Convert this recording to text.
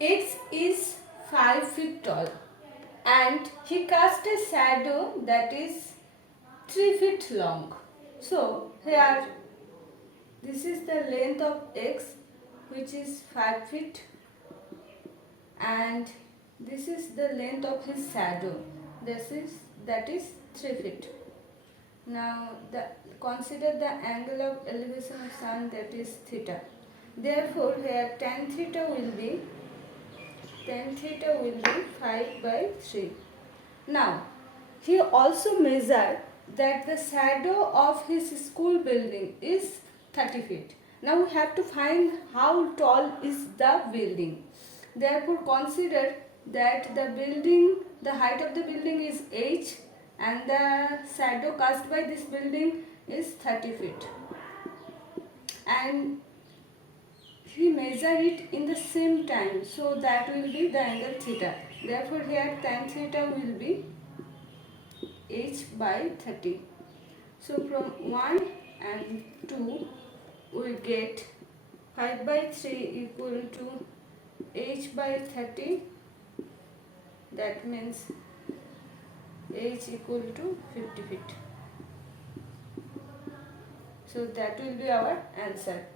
X is 5 feet tall and he cast a shadow that is 3 feet long. So here this is the length of X, which is 5 feet, and this is the length of his shadow, that is 3 feet. Now consider the angle of elevation of sun, that is theta. Therefore here tan theta will be 5 by 3. Now he also measured that the shadow of his school building is 30 feet. Now we have to find how tall is the building. Therefore consider that the height of the building is h and the shadow cast by this building is 30 feet. And we measure it in the same time, so that will be the angle theta. Therefore here tan theta will be h by 30. So from 1 and 2 we get 5 by 3 equal to h by 30, that means h equal to 50 feet. So that will be our answer.